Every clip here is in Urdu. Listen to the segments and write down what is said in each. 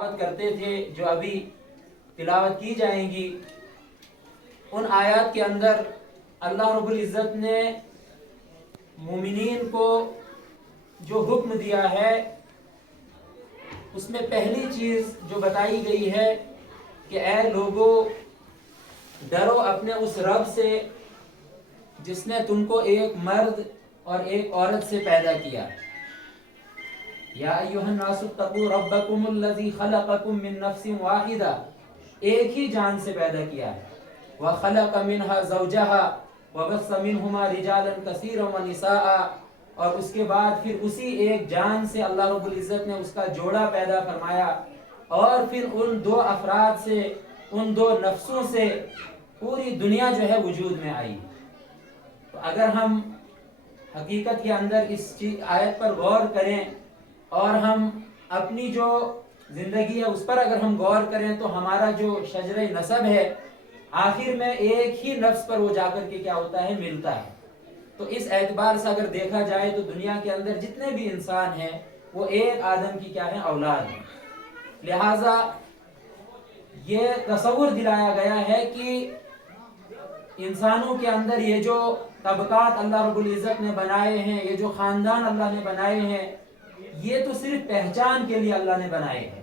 تلاوت کرتے تھے جو ابھی تلاوت کی جائیں گی، ان آیات کے اندر اللہ رب العزت نے مومنین کو جو حکم دیا ہے اس میں پہلی چیز جو بتائی گئی ہے کہ اے لوگو ڈرو اپنے اس رب سے جس نے تم کو ایک مرد اور ایک عورت سے پیدا کیا۔ یا ایھا الناس اتقوا ربکم الذی خلقکم من نفس واحدہ، ایک ہی جان سے پیدا کیا ہے، وخلق منها زوجہا وبث منہما رجالا کثیرا ونساء، اور اس کے بعد پھر اسی ایک جان سے اللہ رب العزت نے اس کا جوڑا پیدا فرمایا، اور پھر ان دو افراد سے، ان دو نفسوں سے پوری دنیا جو ہے وجود میں آئی۔ تو اگر ہم حقیقت کے اندر اس آیت پر غور کریں اور ہم اپنی جو زندگی ہے اس پر اگر ہم غور کریں تو ہمارا جو شجرہ نسب ہے آخر میں ایک ہی نفس پر وہ جا کر کے کیا ہوتا ہے، ملتا ہے۔ تو اس اعتبار سے اگر دیکھا جائے تو دنیا کے اندر جتنے بھی انسان ہیں وہ ایک آدم کی کیا ہے، اولاد ہے۔ لہٰذا یہ تصور دلایا گیا ہے کہ انسانوں کے اندر یہ جو طبقات اللہ رب العزت نے بنائے ہیں، یہ جو خاندان اللہ نے بنائے ہیں، یہ تو صرف پہچان کے لیے اللہ نے بنائے ہیں۔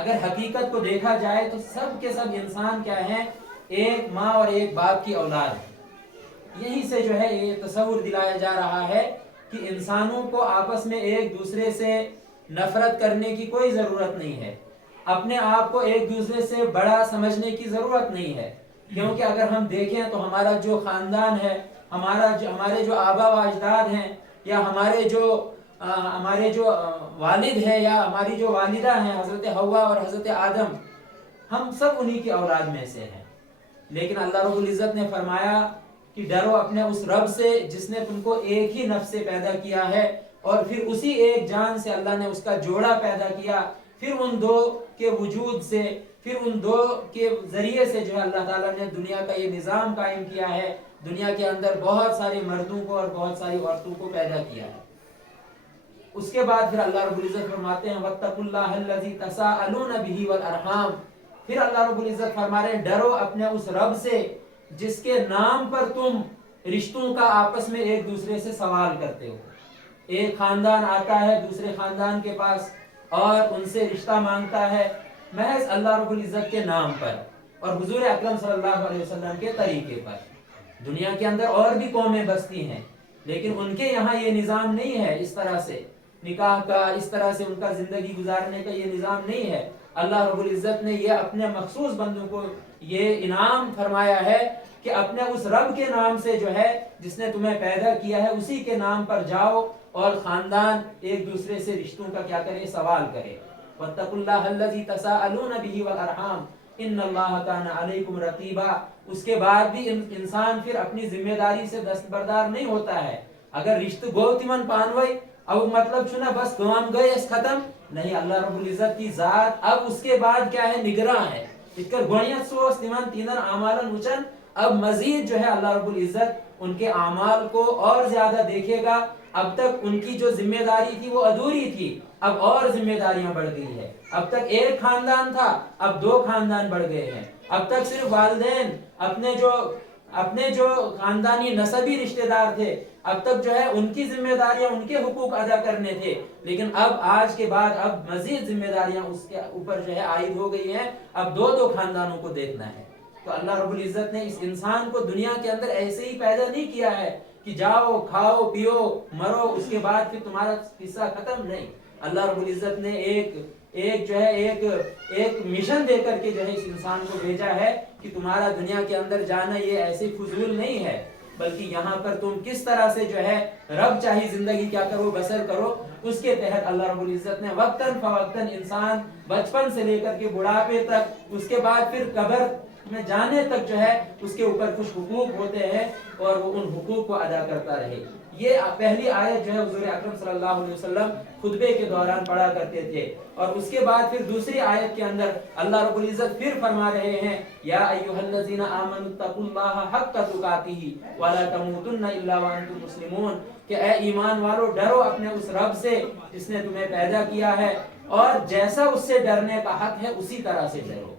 اگر حقیقت کو دیکھا جائے تو سب کے سب انسان کیا ہیں، ایک ماں اور ایک باپ کی اولاد ہے۔ یہی سے جو ہے یہ تصور دلایا جا رہا ہے کہ انسانوں کو آپس میں ایک دوسرے سے نفرت کرنے کی کوئی ضرورت نہیں ہے، اپنے آپ کو ایک دوسرے سے بڑا سمجھنے کی ضرورت نہیں ہے، کیونکہ اگر ہم دیکھیں تو ہمارا جو خاندان ہے، ہمارے جو آبا و اجداد ہیں، یا ہمارے جو والد ہیں یا ہماری جو والدہ ہیں حضرت حوا اور حضرت آدم، ہم سب انہی کی اولاد میں سے ہیں۔ لیکن اللہ رب العزت نے فرمایا کہ ڈرو اپنے اس رب سے جس نے تم کو ایک ہی نفس سے پیدا کیا ہے، اور پھر اسی ایک جان سے اللہ نے اس کا جوڑا پیدا کیا، پھر ان دو کے وجود سے، پھر ان دو کے ذریعے سے جو ہے اللہ تعالیٰ نے دنیا کا یہ نظام قائم کیا ہے، دنیا کے اندر بہت سارے مردوں کو اور بہت ساری عورتوں کو پیدا کیا ہے۔ اس کے بعد پھر اللہ رب العزت فرماتے ہیں وَاتَّقُوا اللَّهَ الَّذِي تَسَاءَلُونَ بِهِ وَالْأَرْحَامَ، پھر اللہ رب العزت فرما رہے ہیں ڈرو اپنے اس رب سے جس کے نام پر تم رشتوں کا آپس میں ایک دوسرے سے سوال کرتے ہو۔ ایک خاندان آتا ہے دوسرے خاندان کے پاس اور ان سے رشتہ مانگتا ہے محض اللہ رب العزت کے نام پر اور حضور اکرم صلی اللہ علیہ وسلم کے طریقے پر۔ دنیا کے اندر اور بھی قومیں بستی ہیں لیکن ان کے یہاں یہ نظام نہیں ہے، اس طرح سے نکاح کا، اس طرح سے ان کا زندگی گزارنے کا یہ نظام نہیں ہے۔ اللہ رب العزت نے یہ اپنے مخصوص بندوں کو یہ انعام فرمایا ہے کہ اپنے اس رب کے نام سے جو ہے جس نے تمہیں پیدا کیا ہے اسی کے نام پر جاؤ اور خاندان ایک دوسرے سے رشتوں کا کیا کرے، سوال کرے۔ وَاتَّقُوا اللَّهَ الَّذِي تَسَاءَلُونَ بِهِ وَالْأَرْحَامَ إِنَّ اللَّهَ كَانَ عَلَيْكُمْ رَقِيبًا۔ اس کے بعد بھی انسان پھر اپنی ذمہ داری سے دستبردار نہیں ہوتا ہے۔ اگر رشتہ گوتمن پانوئی اب مطلب چنا بس گوام گئے اس ختم نہیں، اللہ رب العزت کی ذات اب اس کے بعد کیا ہے، نگراں ہے۔ اتکر گوڑیت سو استیمان تینن اعمالن وچن، اب مزید جو ہے اللہ رب العزت ان کے اعمال کو اور زیادہ دیکھے گا۔ اب تک ان کی جو ذمہ داری تھی وہ ادھوری تھی، اب اور ذمہ داریاں بڑھ گئی ہے۔ اب تک ایک خاندان تھا، اب دو خاندان بڑھ گئے ہیں۔ اب تک صرف والدین اپنے جو خاندانی نسبی رشتہ دار تھے، اب تک جو ہے ان کی ذمہ داریاں، ان کے حقوق ادا کرنے تھے، لیکن اب آج کے بعد اب مزید ذمہ داریاں اس کے اوپر جو ہے عائد ہو گئی ہیں۔ اب دو خاندانوں کو دیکھنا ہے۔ تو اللہ رب العزت نے اس انسان کو دنیا کے اندر ایسے ہی پیدا نہیں کیا ہے کہ جاؤ کھاؤ پیو مرو اس کے بعد پھر تمہارا قصہ ختم، نہیں۔ اللہ رب العزت نے ایک مشن دے کر کے جو ہے اس انسان کو بھیجا ہے کہ تمہارا دنیا کے اندر جانا یہ ایسے فضول نہیں ہے، بلکہ یہاں پر تم کس طرح سے جو ہے رب چاہی زندگی کیا کرو، بسر کرو، اس کے تحت اللہ رب العزت نے وقتاً فوقتاً انسان بچپن سے لے کر کے بڑھاپے تک، اس کے بعد پھر قبر میں جانے تک جو ہے اس کے اوپر کچھ حقوق ہوتے ہیں اور وہ ان حقوق کو ادا کرتا رہے۔ یہ پہلی آیت جو ہے حضور اکرم صلی اللہ علیہ وسلم خطبے کے دوران پڑھا کرتے تھے، اور اس کے بعد پھر دوسری آیت کے اندر اللہ رب العزت پھر فرما رہے ہیں یا ایھا الذین آمنوا اتقوا اللہ حق تقاتہ ولا تموتن الا وانتم مسلمون، کہ اے ایمان والو ڈرو اپنے اس رب سے جس نے تمہیں پیدا کیا ہے اور جیسا اس سے ڈرنے کا حق ہے اسی طرح سے ڈرو.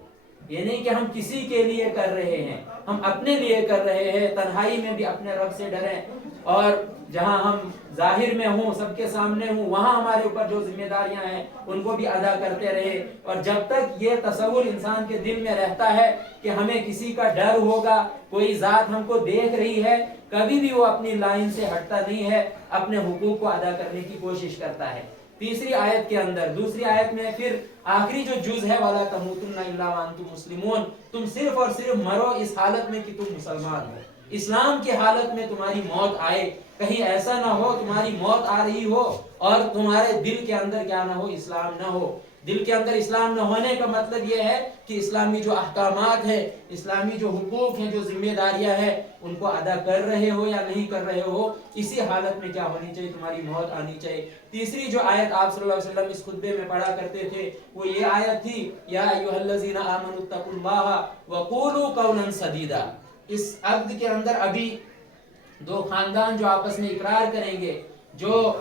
یہ نہیں کہ ہم کسی کے لیے کر رہے ہیں، ہم اپنے لیے کر رہے ہیں. تنہائی میں بھی اپنے رب سے ڈریں، اور جہاں ہم ظاہر میں ہوں، سب کے سامنے ہوں، وہاں ہمارے اوپر جو ذمہ داریاں ہیں ان کو بھی ادا کرتے رہے. اور جب تک یہ تصور انسان کے دل میں رہتا ہے کہ ہمیں کسی کا ڈر ہوگا، کوئی ذات ہم کو دیکھ رہی ہے، کبھی بھی وہ اپنی لائن سے ہٹتا نہیں ہے، اپنے حقوق کو ادا کرنے کی کوشش کرتا ہے. تیسری آیت کے اندر، دوسری آیت میں پھر آخری جو جز ہے وَلَا تَمُوتُنَّ إِلَّا وَأَنْتُمْ مُسْلِمُونَ، تم صرف اور صرف مرو اس حالت میں کہ تم مسلمان ہو، اسلام کی حالت میں تمہاری موت آئے. کہیں ایسا نہ ہو تمہاری موت آ رہی ہو اور تمہارے دل کے اندر کیا نہ ہو، اسلام نہ ہو. دل کے اندر اسلام نہ ہونے کا مطلب یہ ہے کہ اسلامی جو احکامات ہیں، اسلامی جو حقوق ہیں، جو ذمہ داریاں ہیں، ان کو ادا کر رہے ہو یا نہیں کر رہے ہو. اسی حالت میں کیا ہونی چاہیے، تمہاری موت آنی چاہیے. تیسری جو آیت آپ صلی اللہ علیہ وسلم اس خطبے میں پڑھا کرتے تھے وہ یہ آیت تھی، یا ایھا الذین آمنوا اتقوا اللہ وقولوا قولا سدیدا. اس عقد کے اندر ابھی دو خاندان جو آپس میں اقرار کریں گے، جو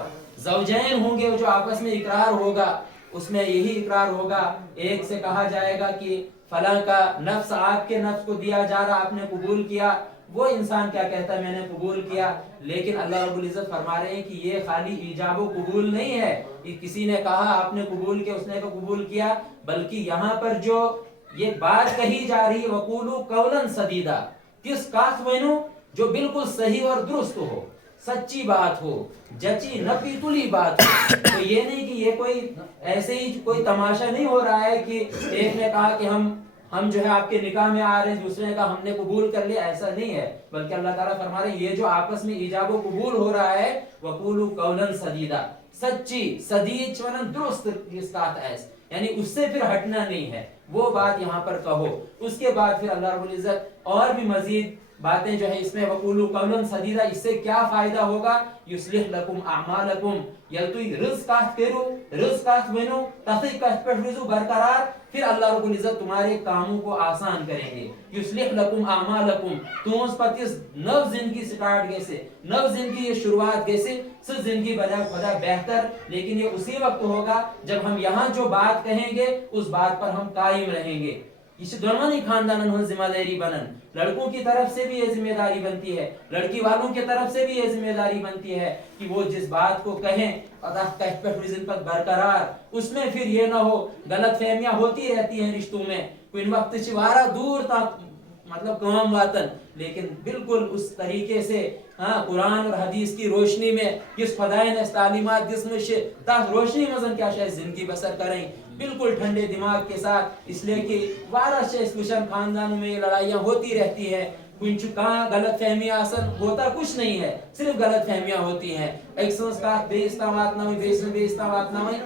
زوجین ہوں گے، جو آپس میں اقرار ہوگا، اس میں یہی اقرار ہوگا. ایک سے کہا جائے گا کہ فلاں کا نفس آپ کے نفس کو دیا جا رہا، آپ نے قبول کیا. وہ انسان کیا کہتا ہے، میں نے قبول کیا. لیکن اللہ رب العزت فرما رہے ہیں کہ یہ خالی ایجاب و قبول نہیں ہے کہ کسی نے کہا آپ نے قبول کیا، اس نے قبول کیا، بلکہ یہاں پر جو یہ بات کہی جا رہی ہے وقولوا قولا سدیدا، کس بات وینو جو بالکل صحیح اور درست ہو، سچی بات ہو، جچی نپی تلی بات ہو. تو یہ نہیں کہ یہ کوئی ایسے ہی کوئی تماشا نہیں ہو رہا ہے کہ ایک نے کہا کہ ہم جو ہے آپ کے نکاح میں آ رہے ہیں، دوسرے نے کہا ہم نے قبول کر لیا. ایسا نہیں ہے، بلکہ اللہ تعالیٰ فرما رہے ہیں یہ جو آپس میں ایجاب و قبول ہو رہا ہے وقولوا قولا سدیدا، سچی سدید چونن درست اس بات ایس، یعنی اس سے پھر ہٹنا نہیں ہے، وہ بات یہاں پر کہو. اس کے بعد پھر اللہ رب العزت اور بھی مزید باتیں جو ہے اس میں وقولوا قولا سدیدا، اس سے کیا فائدہ ہوگا، یصلح لکم اعمالکم، یلتوی رزق کرو، رزق ونو تحقیق پر رزق برقرار. پھر اللہ رب العزت تمہارے کاموں کو آسان کریں گے. یصلح لکم اعمالکم، تم اس پتس نو زندگی سٹارٹ گیسے، نو زندگی یہ شروعات گیسے، سب زندگی بنا خدا بہتر. لیکن یہ اسی وقت ہوگا جب ہم یہاں جو بات کہیں گے اس بات پر ہم قائم رہیں گے. اس دونوں ہی خاندانوں ہن ذمہ داری بنن، لڑکوں کی طرف سے بھی یہ ذمہ داری بنتی ہے، لڑکی والوں کی طرف سے بھی یہ ذمہ داری بنتی ہے کہ وہ جس بات کو کہیں پر برقرار، اس میں پھر یہ نہ ہو. غلط فہمیاں ہوتی رہتی ہیں رشتوں میں، کوئی وقت چوارا دور تک مطلب کام واتن، لیکن بالکل اس طریقے سے قرآن اور حدیث کی روشنی میں کس خدای نے تعلیمات جس میں تاس روشنی مزن کیا شاید زندگی بسر کریں بالکل ٹھنڈے دماغ کے ساتھ. اس لیے کہ وارہ سے خاندانوں میں یہ لڑائیاں ہوتی رہتی ہیں. کچھ کہاں غلط فہمیاں اصل ہوتا کچھ نہیں ہے، صرف غلط فہمیاں ہوتی ہیں. ایک سنسکار بے استعمال نہ ہوئی، بے استعمال نہ ہوئی.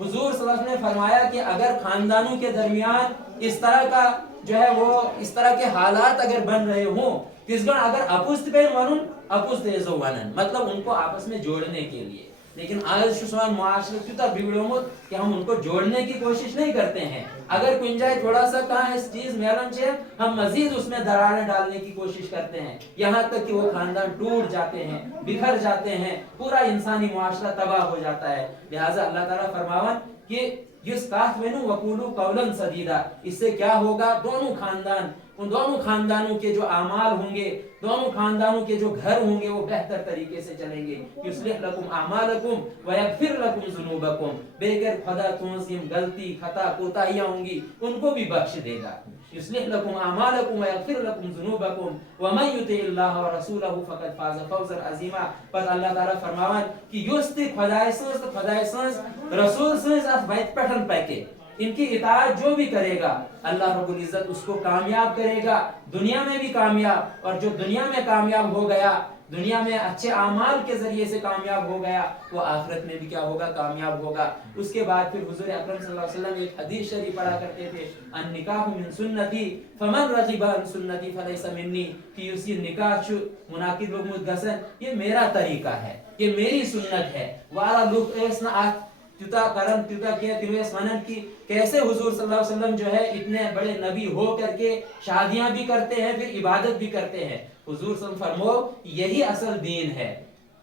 حضور صلی اللہ علیہ وسلم نے فرمایا کہ اگر خاندانوں کے درمیان اس طرح کا جو ہے وہ اس طرح کے حالات اگر بن رہے ہوں، کس گن اگر اپست پین ونن اپست ایزو ونن، مطلب ان کو آپس میں جوڑنے کے لیے. لیکن آج شسوان معاشرے تیوتا بگڑومت کہ ہم ان کو جوڑنے کی کوشش نہیں کرتے ہیں. اگر کوئی جائے تھوڑا سا کہاں اس چیز میلن چھے، ہم مزید اس میں دراریں ڈالنے کی کوشش کرتے ہیں، یہاں تک کہ وہ خاندان ٹوٹ جاتے ہیں، بکھر جاتے ہیں، پورا انسانی معاشرہ تباہ ہو جاتا ہے. لہٰذا اللہ تعالیٰ فرماون کہ یس کاف وینو وقولو قولا سدیدا، اس سے کیا ہوگا، دونوں خاندان، ان دونوں خاندانوں کے جو اعمال ہوں گے، دونوں خاندانوں کے جو گھر ہوں گے وہ بہتر طریقے سے چلیں گے. یصلح لکم اعمالکم ویغفر لکم ذنوبکم، بے کر خدا تمہیں غلطی خطا کوتاہیاں ہوں گی ان کو بھی بخش دے گا. یصلح لکم اعمالکم ویغفر لکم ذنوبکم ومن یطع اللہ ورسولہ فقد فاز فوزا عظیما. پر اللہ تعالیٰ فرماوان کہ یست خدای سنس خدای سنس رسول سنس اس بیت پٹھن پیکے، ان کی اطاعت جو بھی کرے گا اللہ رب العزت اس کو کامیاب کرے گا، دنیا میں بھی کامیاب. اور جو دنیا میں کامیاب ہو گیا، دنیا میں اچھے اعمال کے ذریعے سے کامیاب ہو گیا، وہ آخرت میں بھی کیا ہوگا، کامیاب ہوگا. اس کے بعد پھر حضور اکرم صلی اللہ علیہ وسلم ایک حدیث شریف پڑھا کرتے تھے، النکاح من سنتی فمن رغب عن سنتی فلیس منی، کہ اسی نکاح منعقد لوگ مدگسن یہ میرا طریقہ ہے، یہ میری سنت ہے. وارا لوگ ایسنا آت تیتا کرم تیتا کیا تیویس منن کی کیسے حضور صلی اللہ علیہ وسلم جو ہے اتنے بڑے نبی ہو کر کے شادیاں بھی کرتے ہیں، پھر عبادت بھی کرتے ہیں. حضور صلی اللہ علیہ وسلم فرمو یہی اصل دین ہے.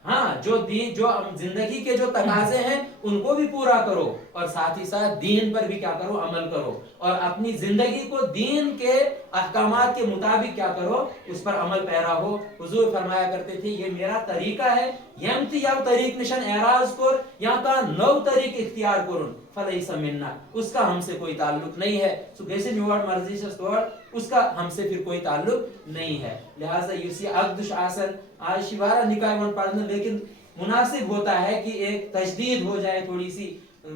ہاں جو دین جو زندگی کے جو تقاضے ہیں ان کو بھی پورا کرو اور ساتھ ہی ساتھ دین پر بھی کیا کرو عمل کرو اور اپنی زندگی کو دین کے احکامات کے مطابق کیا کرو اس پر عمل پیرا ہو. حضور فرمایا کرتے تھے یہ میرا طریقہ ہے یم تہ یو طریق نشن اعراض کور یا کا نو طریق اختیار کرن فلیس منا اس کا ہم سے کوئی تعلق نہیں ہے. سو گیسن یور مرضی سے توڑ اس کا ہم سے پھر کوئی تعلق نہیں ہے. لہٰذا یہ عقدش آسن آج شوارہ نکاح ون پڑھنا لیکن مناسب ہوتا ہے کہ ایک تجدید ہو جائے تھوڑی سی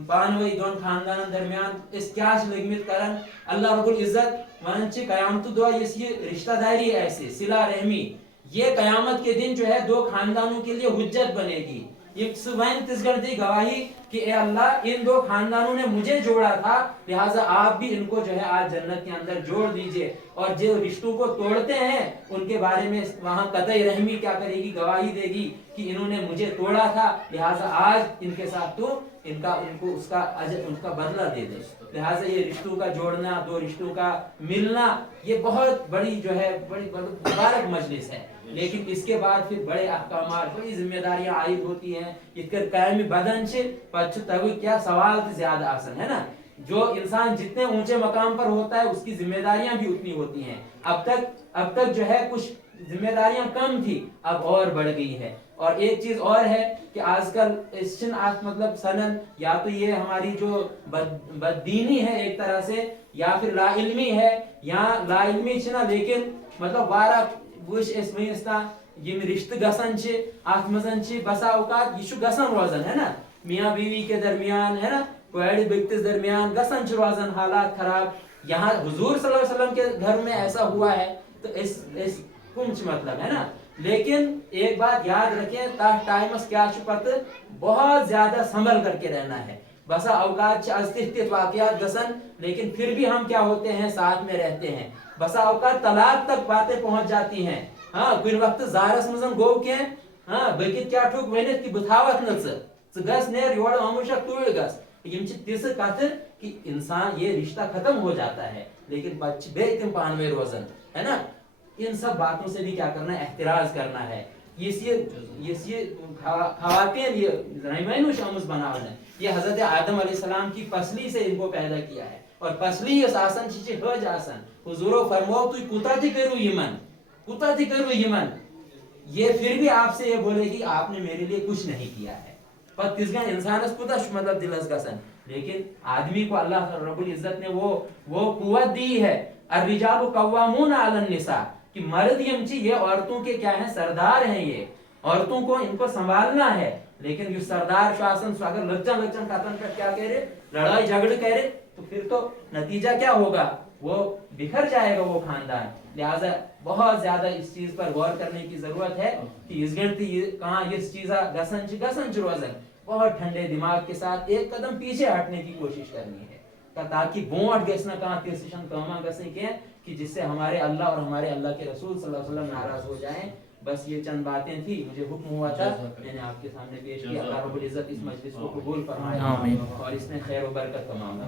پانوئی دون خاندان درمیان اس کیا لگمت کرن. اللہ رب العزت ونن چھ قیامت دعا یہ رشتہ داری ایسے صلہ رحمی یہ قیامت کے دن جو ہے دو خاندانوں کے لیے حجت بنے گی. یہ سوائن تس گھر دی گواہی کہ اے اللہ ان دو خاندانوں نے مجھے جوڑا تھا لہٰذا آپ بھی ان کو جو ہے آج جنت کے اندر جوڑ دیجئے. اور جو رشتوں کو توڑتے ہیں ان کے بارے میں وہاں قطعی رحمی کیا کرے گی گواہی دے گی کہ انہوں نے مجھے توڑا تھا لہٰذا آج ان کے ساتھ تو ان کو اس کا اجر ان کا بدلہ دے دے. لہٰذا یہ رشتوں کا جوڑنا دو رشتوں کا ملنا یہ بہت بڑی جو ہے بڑی مبارک مجلس ہے. لیکن اس کے بعد پھر بڑے احکامات بڑی ذمہ داریاں عائد ہوتی ہیں. اس کے قائم بدن سے پچھ تب کیا سوال زیادہ آسن ہے نا. جو انسان جتنے اونچے مقام پر ہوتا ہے اس کی ذمہ داریاں بھی اتنی ہوتی ہیں. اب تک جو ہے کچھ ذمہ داریاں کم تھی اب اور بڑھ گئی ہے. اور ایک چیز اور ہے کہ آج کل مطلب سنن یا تو یہ ہماری جو بددینی ہے ایک طرح سے یا پھر لا علمی ہے یا لا علمی چھنا لیکن مطلب وارہ وش اس وینستا یم رشتہ گسن چھ ات مزن چھ بسا اوقات یہ گسن روزن ہے نا میاں بیوی کے درمیان ہے نا کوڑ بکتس درمیان گسن چھ روزن حالات خراب. یہاں حضور صلی اللہ علیہ وسلم کے گھر میں ایسا ہوا ہے تو اس کم چھ مطلب ہے نا. لیکن ایک بات یاد رکھیں تاہ ٹائمس کیا چھ پتہ بہت زیادہ سنبھل کر کے رہنا ہے. بسا اوقات تہ واقعات گسن لیکن پھر بھی ہم کیا ہوتے ہیں ساتھ میں رہتے ہیں. بسا اوقات طلاق تک باتیں پہنچ جاتی ہیں. ہاں کن وقت زارس مزن گو کی ہاں بکت کیا ٹھوک ونت کہ بتھاوت نا گس نیر یور آموشک توڑ گس یم تس کت کہ انسان یہ رشتہ ختم ہو جاتا ہے لیکن پتہ بے تم پانوے روزن ہے نا. ان سب باتوں سے بھی کیا کرنا ہے احتراز کرنا ہے. یہ خواتین یہ رحمین شمس بناون ہے یہ حضرت آدم علیہ السلام کی پسلی سے ان کو پیدا کیا ہے اور پسلی اس آسن چھ حج آسن. حضور فرمو تو کوتا تھی کرو یمن کوتا تھی کرو یمن یہ پھر بھی آپ سے یہ بولے گی آپ نے میرے لیے کچھ نہیں کیا ہے. پتہ کس گن انسان اس کوتا مطلب دلس گسن لیکن آدمی کو اللہ رب العزت نے وہ قوت دی ہے. الرجال قوامون علی النساء کہ مرد یم چی یہ عورتوں کے کیا ہیں سردار ہیں. یہ عورتوں کو ان کو سنبھالنا ہے لیکن یہ سردار شاسن اگر لچن ختم کر کیا کہہ رہے لڑائی جھگڑ کہہ رہے تو پھر تو نتیجہ کیا ہوگا وہ بکھر جائے گا وہ خاندان. لہٰذا بہت زیادہ اس چیز پر غور کرنے کی ضرورت ہے کہ اس گھنٹے کہاں اس چیزا گسن روزن بہت ٹھنڈے دماغ کے ساتھ ایک قدم پیچھے ہٹنے کی کوشش کرنی ہے تاکہ بونٹ گس نہ کہاں تیسشن کاما گسیں کہ جس سے ہمارے اللہ اور ہمارے اللہ کے رسول صلی اللہ علیہ وسلم ناراض ہو جائیں. بس یہ چند باتیں تھی مجھے حکم ہوا تھا میں نے آپ کے سامنے پیش کیا. اللہ رب العزت اس مجلس کو قبول فرمائے اور اس میں خیر و برکت کا معاملہ.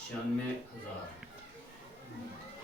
96,000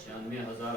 96,000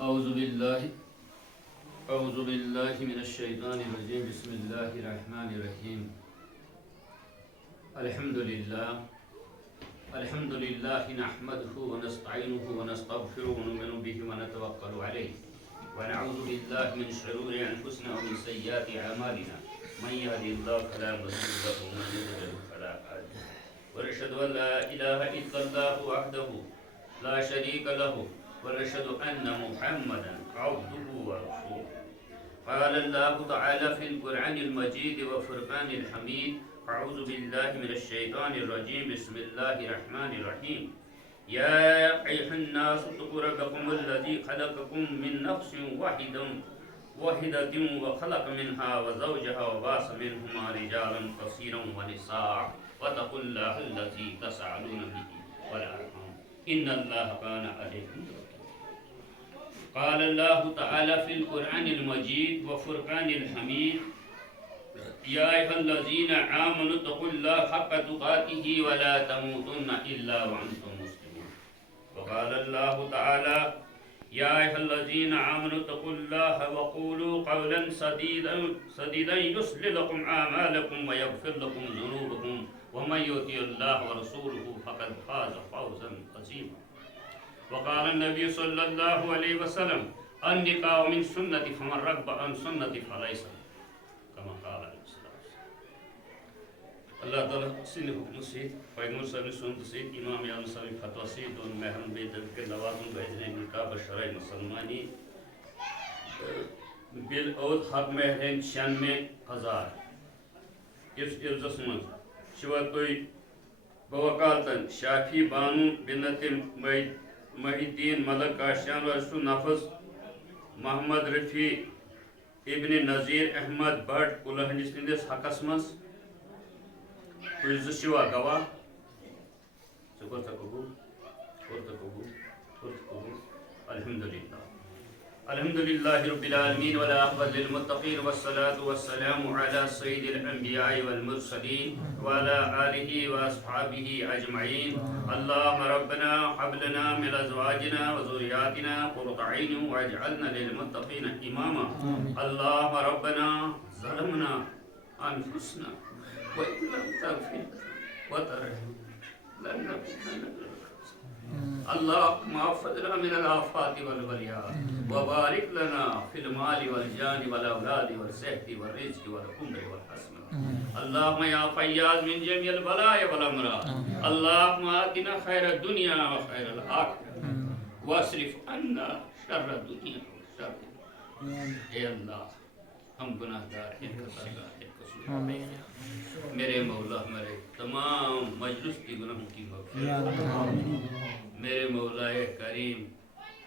أعوذ بالله من الشيطان الرجيم بسم الله الرحمن الرحيم الحمد لله نحمده ونستعينه ونستغفره ونؤمن به ونتوكل عليه ونعوذ بالله من شرور أنفسنا ومن سيئات أعمالنا من يهده الله فلا مضل له ومن يضلل فلا هادي له ونشهد أن لا إله إلا الله وحده لا شريك له ونشهد أن محمدا عبده ورسوله. قال الله تعالى في القرآن المجيد وفرقان الحميد أعوذ بالله من الشيطان الرجيم بسم الله الرحمن الرحيم يا أيها الناس اتقوا ربكم الذي خلقكم من نفس واحدة واحدة وخلق منها وزوجها وبعث منهما رجالا كثيرا ونساء واتقوا الله الذي تساءلون به والأرحام إن الله كان عليكم رقيبا. قال الله تعالى في القرآن المجيد وفرقان الحميد يا أيها الذين آمنوا اتقوا الله حق تقاته ولا تموتن إلا وأنتم مسلمون. وقال الله تعالى يا أيها الذين آمنوا اتقوا الله وقولوا قولا سديدا يصلح لكم أعمالكم ويغفر لكم ذنوبكم ومن يطع الله ورسوله فقد فاز فوزا عظيما. وقال النبي صلى الله عليه وسلم النكاح من سنتي فمن رغب عن سنتي فليس كما قال عليه الصلاة والسلام. اللہ تعالیٰ سن حکم سے پیغمبر صلی اللہ علیہ وسلم سے امام اعظم صاحب فتویٰ سے دون محرم بیدر کے لوازم بھیجنے نکاح بشرع مسلمانی بالعود حق مہرین 96,000 اس عرضس من شوہ توی بوکالتن شافی بانو بنت محی الدین ملک کاشان ورسو نفس محمد رفیع ابن نظیر احمد بٹ کلہنجس نندس حقس مز توی شوہ گواہ سکرتا قبول الحمدللہ الحمدللہ رب العالمین والعاقبۃ للمتقین والصلاة والسلام علی سید الانبیاء والمرسلین وعلی آلہ واصحابہ اجمعین. اللہم ربنا هب لنا من ازواجنا وذریاتنا قرۃ اعین واجعلنا للمتقین اماما. اللہم ربنا ظلمنا انفسنا وإن لم تغفر وترحمنا لن نكون من اللهم احفظنا من الآفات والبليات وبارك لنا في المال والجان والأولاد والصحة والرزق والعمر والحسن. اللهم يا فياض من جميع البلايا والأمراض اللهم آتنا خير الدنيا وخير الآخرة واصرف عنا شر الدنيا وشر الآخرة. اے اللہ ہم گناہ گار ہیں میرے مولا میرے تمام مجلس کی گناہوں کی مغفرت. میرے مولا کریم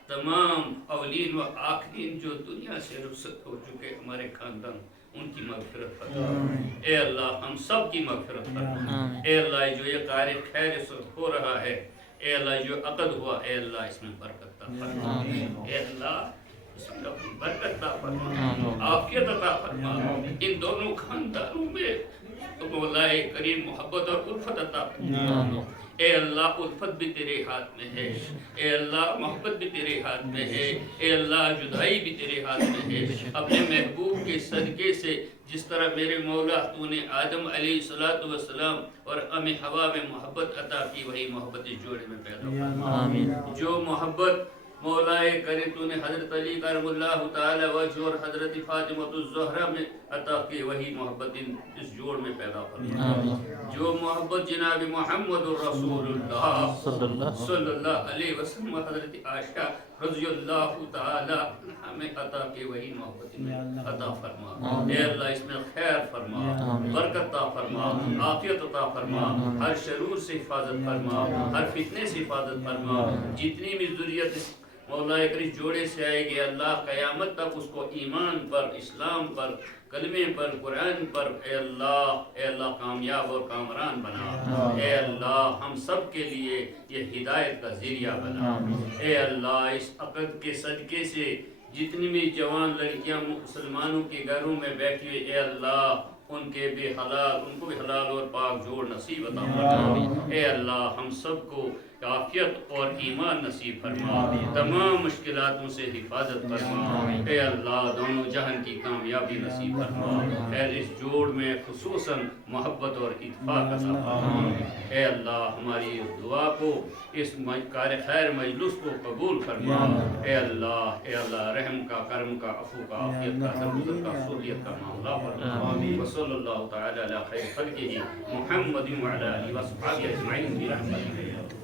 تمام اولین و آخرین جو دنیا سے رخصت ہو چکے ہمارے خاندان ان کی مغفرت فرما. اے اللہ ہم سب کی مغفرت فرما. اے اللہ جو یہ کار خیر ہو رہا ہے اے اللہ جو عقد ہوا اے اللہ اس میں برکت عطا فرما. اے اللہ اس میں اپنی برکت عطا فرما عافیت عطا فرما. ان دونوں خاندانوں میں مولا کریم محبت اور الفت عطا فرما. اے اللہ الفت بھی تیرے ہاتھ میں ہے. اے اللہ محبت بھی تیرے ہاتھ میں ہے. اے اللہ جدائی بھی تیرے ہاتھ میں ہے. اپنے محبوب کے صدقے سے جس طرح میرے مولا تو نے آدم علیہ السلام اور ام حوا میں محبت عطا کی وہی محبت اس جوڑے میں پیدا فرما. جو محبت مولا کریم تو نے حضرت علی کرم اللہ تعالی وجہ اور حضرت فاطمہ الزہرا میں عطا کی وہی محبت اس جوڑ میں پیدا فرما. جو محبت جناب محمد رسول اللہ صلی اللہ علیہ وسلم حضرت عائشہ رضی اللہ تعالی ہمیں عطا کی وہی محبت میں عطا فرما. اے اللہ اس میں خیر فرما برکت عطا فرما عافیت عطا فرما. ہر شرور سے حفاظت فرما ہر فتنے سے حفاظت فرما. جتنی بھی ذریت مولا کریم جوڑے سے آئے گی اللہ قیامت تک اس کو ایمان پر اسلام پر کلمے پر قرآن پر اے اللہ کامیاب اور کامران بنا. اے اللہ ہم سب کے لیے یہ ہدایت کا ذریعہ بنا. اے اللہ اس عقد کے صدقے سے جتنی بھی جوان لڑکیاں مسلمانوں کے گھروں میں بیٹھی ہوئی اے اللہ ان کو بھی حلال اور پاک جوڑ نصیب عطا فرما. اے اللہ ہم سب کو عافیت اور ایمان نصیب فرما. تمام مشکلاتوں سے حفاظت فرما. اے اللہ دونوں جہان کی کامیابی نصیب فرما. اے اس جوڑ میں خصوصاً محبت اور اتفاق عطا فرما. اے اللہ ہماری دعا کو اس کار خیر مجلس کو قبول فرما. اے اللہ رحم کا کرم کا عفو کا عافیت کا درگزر کا سہولت کا معاملہ فرما. وصلی اللہ تعالی علی خیر خلقہ محمد وعلی آلہ وصحبہ اجمعین برحمتہ.